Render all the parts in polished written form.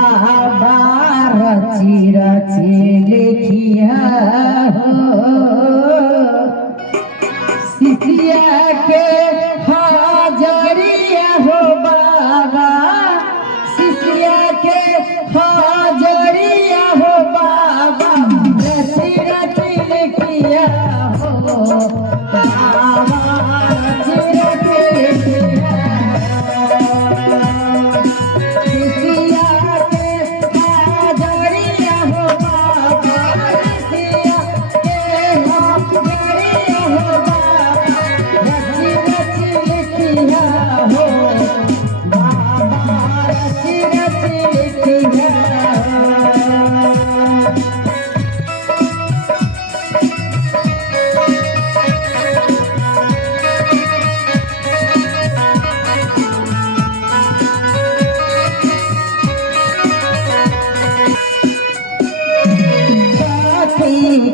बाबा रची रची लिखिया हो सिसिया के हाजरिया हो बाबा सिसिया के हाजरिया हो बाबा रची रची लिखिया हो बाबा रची रची लिखिया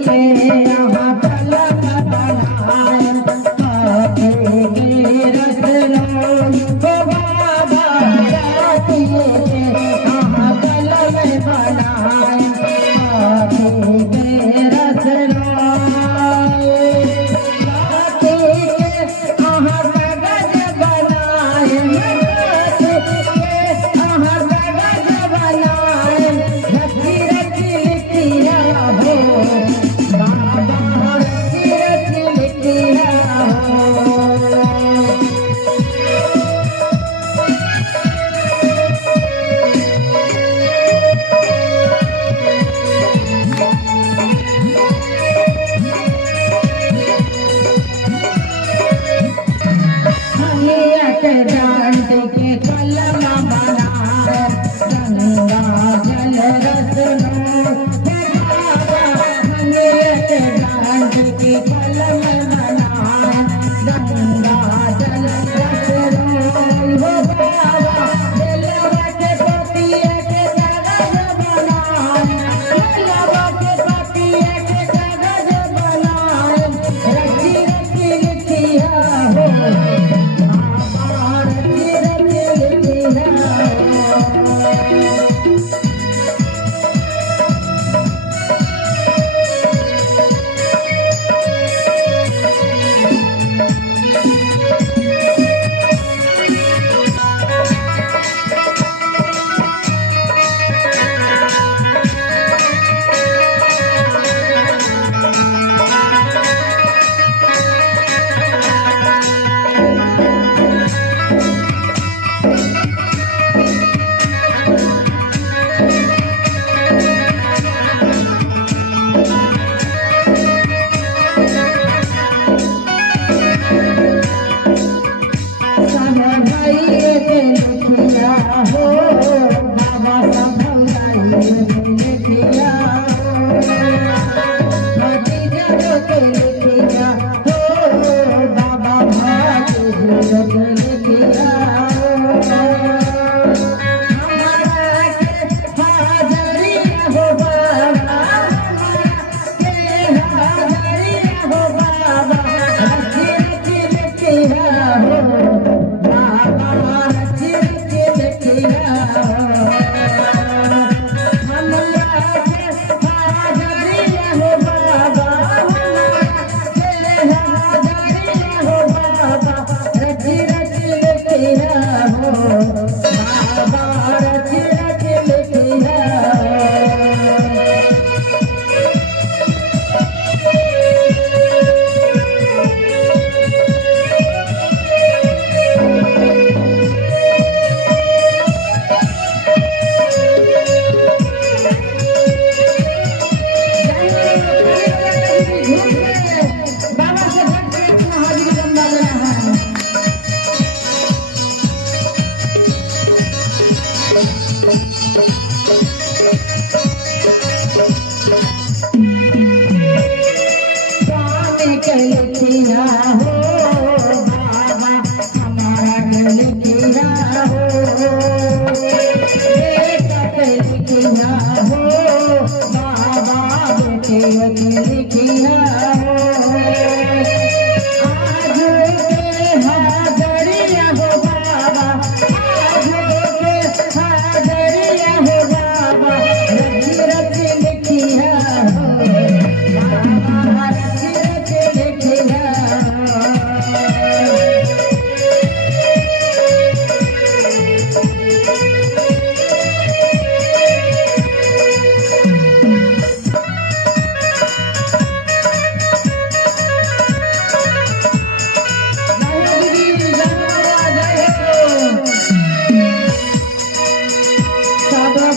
के यहाँ कलम बनाए रस बाबा के यहाँ कलम बनाए रस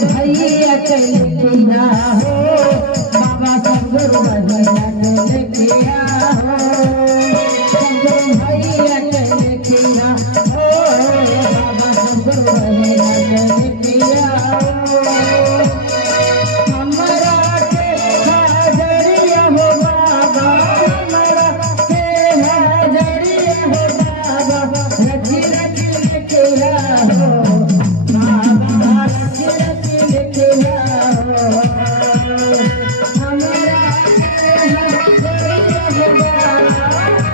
भैया के लिखिया हो बाबा सदगुरु भैया के लिखिया हो सदगुरु भैया के लिखिया हो बाबा सदगुरु भैया के लिखिया हो हमरा के हाजरिया हो बाबा हमरा के हाजरिया हो बाबा रखी रखी लिखिया हो बाबा रखी रखी लिखिया हो हमरा के हाजरिया हो बाबा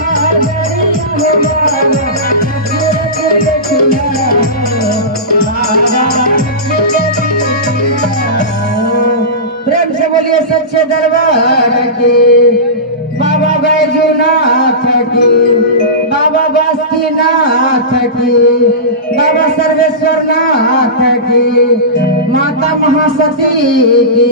हाजरिया हो बाबा रखी रखी लिखिया हो बाबा प्रेम से बोलिए सच्चे दरबार के बाबा बैजूनाथ की बाबा बासुकीनाथ की बाबा सर्वेश्वर नाथ की माता महासती की